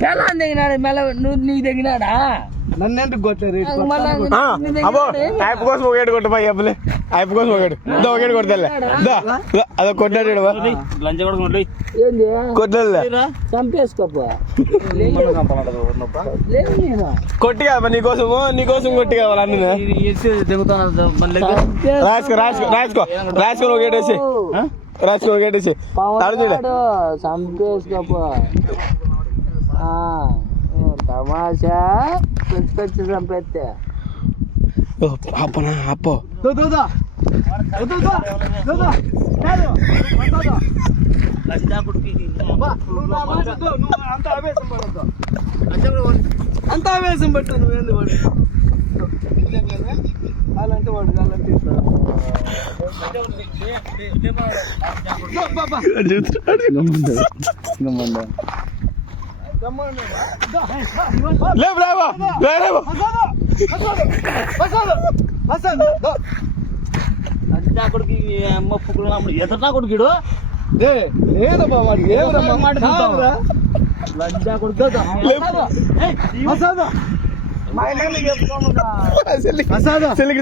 పెళ్ళాం దిగినాడు మెల్ల నువ్వు నీకు దిగినాడా నన్ను ఎందుకు కొట్టారు అయిపు కోసం ఒకటి కొట్టు పోయి అప్పులే అయిపు కోసం ఒకటి ఒకటి కొడతా అదో కొట్టాడు ఏంది కొట్టాడులే చంపేసుకోపో కొట్టిగా నీకోసం కొట్టి కావాలి అన్ని రాసుకో ఒకటేసి రాసుకో ఒకటేసి చంపేసుకోపో తమాషా పెంచుకొచ్చి చంపేస్తే అప్పనా అప్పో అంత ఆవేశం పెట్టు నువ్వేంది వాడు అలాంటి వాడు అలాంటి కొడుకు అమ్మ పుక్కుడు ఎతనా కొడుకుడు లేదమ్మా వాడు ఏమన్నా మాట లంజా కొడుకు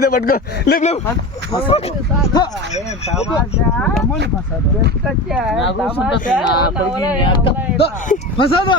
పట్టుకో లేవు తమాషా